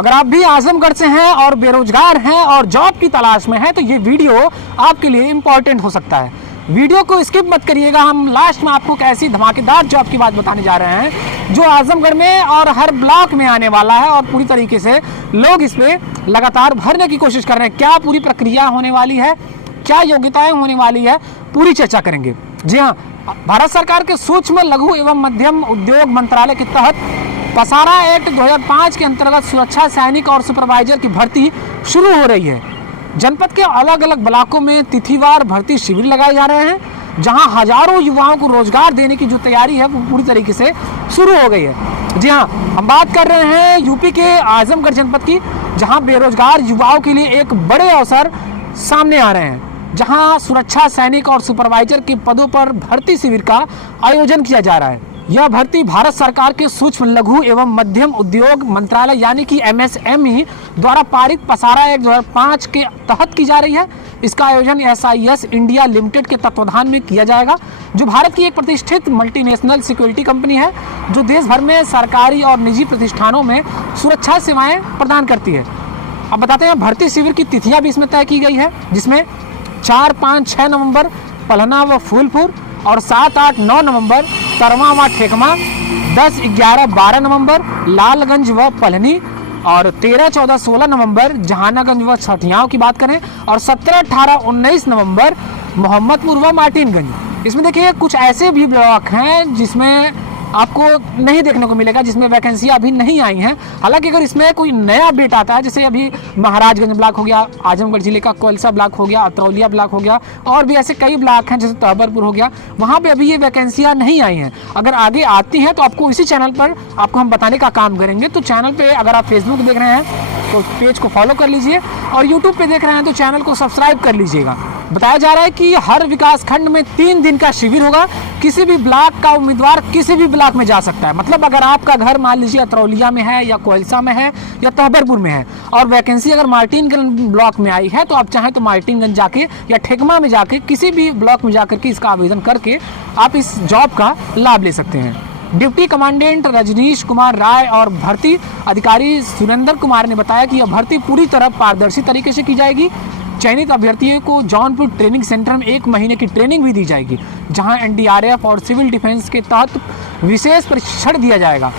अगर आप भी आजमगढ़ से हैं और बेरोजगार हैं और जॉब की तलाश में हैं तो ये वीडियो आपके लिए इम्पोर्टेंट हो सकता है। वीडियो को स्किप मत करिएगा। हम लास्ट में आपको एक ऐसी धमाकेदार जॉब की बात बताने जा रहे हैं जो आजमगढ़ में और हर ब्लॉक में आने वाला है और पूरी तरीके से लोग इस पर लगातार भरने की कोशिश कर रहे हैं। क्या पूरी प्रक्रिया होने वाली है, क्या योग्यताएं होने वाली है, पूरी चर्चा करेंगे। जी हाँ, भारत सरकार के सूक्ष्म लघु एवं मध्यम उद्योग मंत्रालय के तहत पसारा एक्ट 2005 के अंतर्गत सुरक्षा सैनिक और सुपरवाइजर की भर्ती शुरू हो रही है। जनपद के अलग अलग ब्लॉकों में तिथिवार भर्ती शिविर लगाए जा रहे हैं, जहां हजारों युवाओं को रोजगार देने की जो तैयारी है वो पूरी तरीके से शुरू हो गई है। जी हाँ, हम बात कर रहे हैं यूपी के आजमगढ़ जनपद की, जहां बेरोजगार युवाओं के लिए एक बड़े अवसर सामने आ रहे हैं, जहां सुरक्षा सैनिक और सुपरवाइजर के पदों पर भर्ती शिविर का आयोजन किया जा रहा है। यह भर्ती भारत सरकार के सूक्ष्म लघु एवं मध्यम उद्योग मंत्रालय यानी कि MSME द्वारा पारित पसारा एक्ट 2005 के तहत की जा रही है। इसका आयोजन SIS इंडिया लिमिटेड के तत्वाधान में किया जाएगा, जो भारत की एक प्रतिष्ठित मल्टीनेशनल सिक्योरिटी कंपनी है जो देश भर में सरकारी और निजी प्रतिष्ठानों में सुरक्षा सेवाएं प्रदान करती है। अब बताते हैं भर्ती शिविर की तिथियां भी इसमें तय की गई है, जिसमें 4, 5, 6 नवंबर पलहना व फूलपुर और 7, 8, 9 नवंबर तरवा व ठेकमा, 10, 11, 12 नवंबर लालगंज व पलनी और 13, 14, 16 नवंबर जहानागंज व छठियाओं की बात करें और 17, 18, 19 नवंबर मोहम्मदपुर व मार्टिनगंज। इसमें देखिए कुछ ऐसे भी ब्लॉक हैं जिसमें आपको नहीं देखने को मिलेगा, जिसमें वैकेंसियां अभी नहीं आई हैं। हालांकि अगर इसमें कोई नया अपडेट आता है, जैसे अभी महाराजगंज ब्लॉक हो गया, आजमगढ़ जिले का कोलसा ब्लॉक हो गया, अतरौलिया ब्लॉक हो गया और भी ऐसे कई ब्लॉक हैं जैसे तहबरपुर हो गया, वहाँ पे अभी ये वैकेंसियां नहीं आई हैं। अगर आगे आती हैं तो आपको इसी चैनल पर आपको हम बताने का काम करेंगे। तो चैनल पर अगर आप फेसबुक देख रहे हैं तो पेज को फॉलो कर लीजिए और यूट्यूब पे देख रहे हैं तो चैनल को सब्सक्राइब कर लीजिएगा। बताया जा रहा है कि हर विकास खंड में 3 दिन का शिविर होगा। किसी भी ब्लॉक का उम्मीदवार किसी भी ब्लॉक में जा सकता है। मतलब अगर आपका घर मान लीजिए अतरौलिया में है या कोलसा में है या तहबरपुर में है और वैकेंसी अगर मार्टिनगंज ब्लॉक में आई है तो आप चाहें तो मार्टिनगंज जाके या ठेकमा में जाके किसी भी ब्लॉक में जाकर के इसका आवेदन करके आप इस जॉब का लाभ ले सकते हैं। डिप्टी कमांडेंट रजनीश कुमार राय और भर्ती अधिकारी सुरेंद्र कुमार ने बताया कि यह भर्ती पूरी तरह पारदर्शी तरीके से की जाएगी। चयनित अभ्यर्थियों को जौनपुर ट्रेनिंग सेंटर में 1 महीने की ट्रेनिंग भी दी जाएगी, जहां NDRF और सिविल डिफेंस के तहत विशेष प्रशिक्षण दिया जाएगा।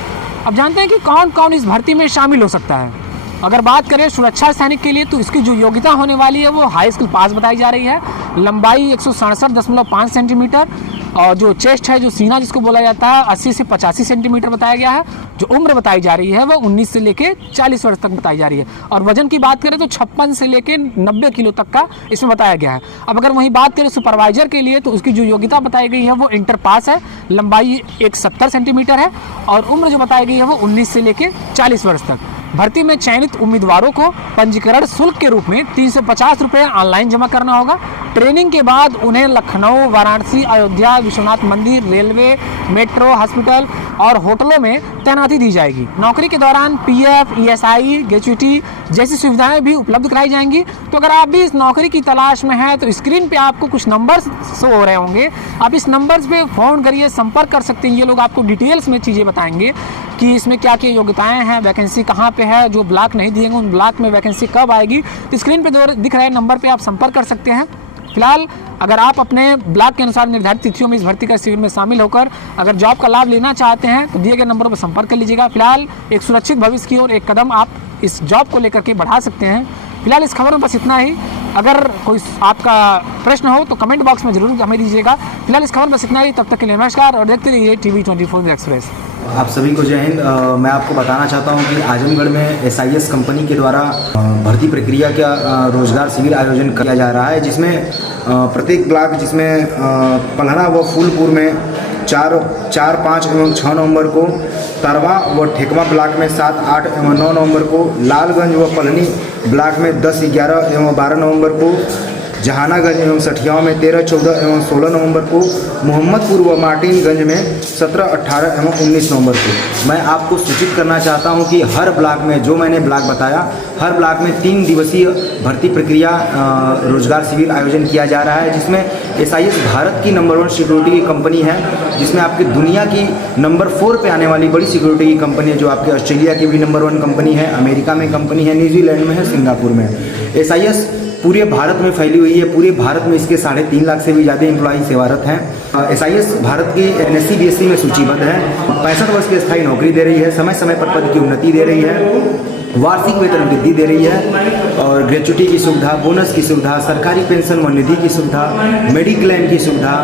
अब जानते हैं कि कौन कौन इस भर्ती में शामिल हो सकता है। अगर बात करें सुरक्षा सैनिक के लिए तो इसकी जो योग्यता होने वाली है वो हाई स्कूल पास बताई जा रही है। लंबाई 167.5 सेंटीमीटर और जो चेस्ट है, जो सीना जिसको बोला जाता है, 80 से 85 सेंटीमीटर बताया गया है। जो उम्र बताई जा रही है वो 19 से लेके 40 वर्ष तक बताई जा रही है। और वजन की बात करें तो 56 से लेके 90 किलो तक का इसमें बताया गया है। अब अगर वहीं बात करें सुपरवाइजर के लिए तो उसकी जो योग्यता बताई गई है वो इंटर पास है। लंबाई 170 सेंटीमीटर है और उम्र जो बताई गई है वो 19 से लेके 40 वर्ष तक। भर्ती में चयनित उम्मीदवारों को पंजीकरण शुल्क के रूप में 350 रुपये ऑनलाइन जमा करना होगा। ट्रेनिंग के बाद उन्हें लखनऊ, वाराणसी, अयोध्या, विश्वनाथ मंदिर, रेलवे, मेट्रो, हॉस्पिटल और होटलों में तैनाती दी जाएगी। नौकरी के दौरान PF, ESI, ग्रेच्युटी जैसी सुविधाएं भी उपलब्ध कराई जाएंगी। तो अगर आप भी इस नौकरी की तलाश में हैं तो स्क्रीन पे आपको कुछ नंबर्स शो हो रहे होंगे, आप इस नंबर्स पे फ़ोन करिए, संपर्क कर सकते हैं। ये लोग आपको डिटेल्स में चीज़ें बताएंगे कि इसमें क्या क्या योग्यताएं हैं, वैकेंसी कहाँ पे है, जो ब्लॉक नहीं दिएंगे उन ब्लॉक में वैकेंसी कब आएगी। तो स्क्रीन पे दिख रहे नंबर पे आप संपर्क कर सकते हैं। फिलहाल अगर आप अपने ब्लॉक के अनुसार निर्धारित तिथियों में इस भर्ती का शिविर में शामिल होकर अगर जॉब का लाभ लेना चाहते हैं तो दिए गए नंबरों पर संपर्क कर लीजिएगा। फिलहाल एक सुरक्षित भविष्य की ओर एक कदम आप इस जॉब को लेकर के बढ़ा सकते हैं। फिलहाल इस खबर में बस इतना ही। अगर कोई आपका प्रश्न हो तो कमेंट बॉक्स में जरूर हमें दीजिएगा। फिलहाल इस खबर में बस इतना ही। तब तक के लिए नमस्कार और देखते रहिए TV24 एक्सप्रेस। आप सभी को जय हिंद। मैं आपको बताना चाहता हूं कि आजमगढ़ में SIS कंपनी के द्वारा भर्ती प्रक्रिया का रोजगार शिविर आयोजन किया जा रहा है, जिसमें प्रत्येक ब्लॉक जिसमें पलहना व फूलपुर में 4, 5 एवं 6 नवंबर को, तरवा व ठेकमा ब्लॉक में 7, 8 एवं 9 नवंबर को, लालगंज व पलनी ब्लॉक में 10, 11 एवं 12 नवंबर को, जहानागंज एवं सठियाओं में 13, 14 एवं 16 नवंबर को, मोहम्मदपुर व मार्टिनगंज में 17, 18 एवं 19 नवंबर को। मैं आपको सूचित करना चाहता हूं कि हर ब्लॉक में, जो मैंने ब्लॉक बताया, हर ब्लॉक में 3 दिवसीय भर्ती प्रक्रिया रोजगार शिविर आयोजन किया जा रहा है, जिसमें SIS भारत की नंबर 1 सिक्योरिटी की कंपनी है, जिसमें आपकी दुनिया की नंबर 4 पे आने वाली बड़ी सिक्योरिटी की कंपनी है, जो आपके ऑस्ट्रेलिया की भी नंबर 1 कंपनी है, अमेरिका में कंपनी है, न्यूजीलैंड में है, सिंगापुर में है। SIS पूरे भारत में फैली हुई है। पूरे भारत में इसके 3.5 लाख से भी ज़्यादा एम्प्लॉई सेवारत हैं। SIS भारत की NSE BSE में सूचीबद्ध है। 65 वर्ष की स्थायी नौकरी दे रही है, समय समय पर पद की उन्नति दे रही है, वार्षिक वेतन वृद्धि दे रही है और ग्रेचुटी की सुविधा, बोनस की सुविधा, सरकारी पेंशन व निधि की सुविधा, मेडिक्लेम की सुविधा,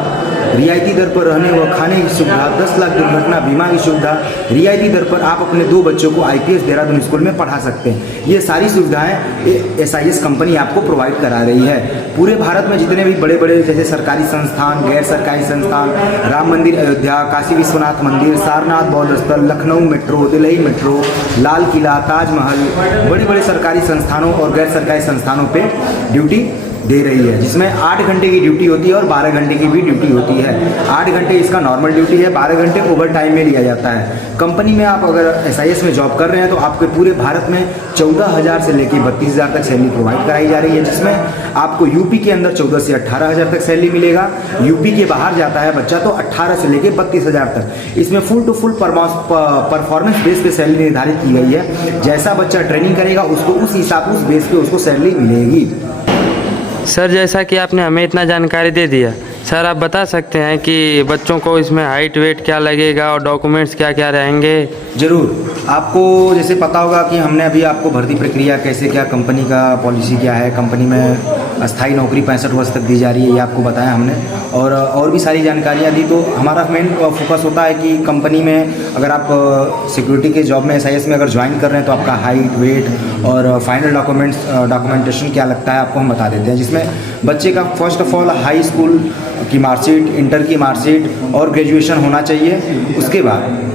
रियायती दर पर रहने व खाने की सुविधा, 10 लाख दुर्घटना बीमा की सुविधा, रियायती दर पर आप अपने 2 बच्चों को IPS देहरादून स्कूल में पढ़ा सकते हैं। ये सारी सुविधाएं SIS कंपनी आपको प्रोवाइड करा रही है। पूरे भारत में जितने भी बड़े बड़े जैसे सरकारी संस्थान, गैर सरकारी संस्थान, राम मंदिर अयोध्या, काशी विश्वनाथ मंदिर, सारनाथ बौद्ध स्थल, लखनऊ मेट्रो, दिल्ली मेट्रो, लाल किला, ताजमहल, बड़े बड़े सरकारी संस्थानों और गैर सरकारी संस्थानों पे ड्यूटी दे रही है, जिसमें 8 घंटे की ड्यूटी होती है और 12 घंटे की भी ड्यूटी होती है। 8 घंटे इसका नॉर्मल ड्यूटी है, 12 घंटे ओवर टाइम में लिया जाता है। कंपनी में आप अगर SIS में जॉब कर रहे हैं तो आपके पूरे भारत में 14,000 से लेकर 32,000 तक सैलरी प्रोवाइड कराई जा रही है, जिसमें आपको यूपी के अंदर 14 से 18,000 तक सैलरी मिलेगा। यूपी के बाहर जाता है बच्चा तो 18 से लेकर 32,000 तक। इसमें full to full performance base पे सैलरी निर्धारित की गई है। जैसा बच्चा ट्रेनिंग करेगा उसको उस हिसाब उस बेस पे उसको सैलरी मिलेगी। सर, जैसा कि आपने हमें इतना जानकारी दे दिया, सर आप बता सकते हैं कि बच्चों को इसमें हाइट वेट क्या लगेगा और डॉक्यूमेंट्स क्या क्या रहेंगे? ज़रूर। आपको जैसे पता होगा कि हमने अभी आपको भर्ती प्रक्रिया कैसे, क्या कंपनी का पॉलिसी क्या है, कंपनी में अस्थाई नौकरी 65 वर्ष तक दी जा रही है, ये आपको बताया हमने, और भी सारी जानकारियाँ दी। तो हमारा मेन फोकस होता है कि कंपनी में अगर आप सिक्योरिटी के जॉब में SIS में अगर ज्वाइन कर रहे हैं तो आपका हाइट वेट और फाइनल डॉक्यूमेंटेशन क्या लगता है आपको हम बता देते हैं, जिसमें बच्चे का first of all high school की मार्कशीट, इंटर की मार्कशीट और ग्रेजुएशन होना चाहिए। उसके बाद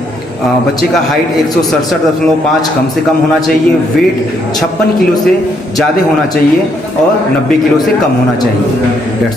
बच्चे का हाइट 167.5 कम से कम होना चाहिए, वेट 56 किलो से ज़्यादा होना चाहिए और 90 किलो से कम होना चाहिए।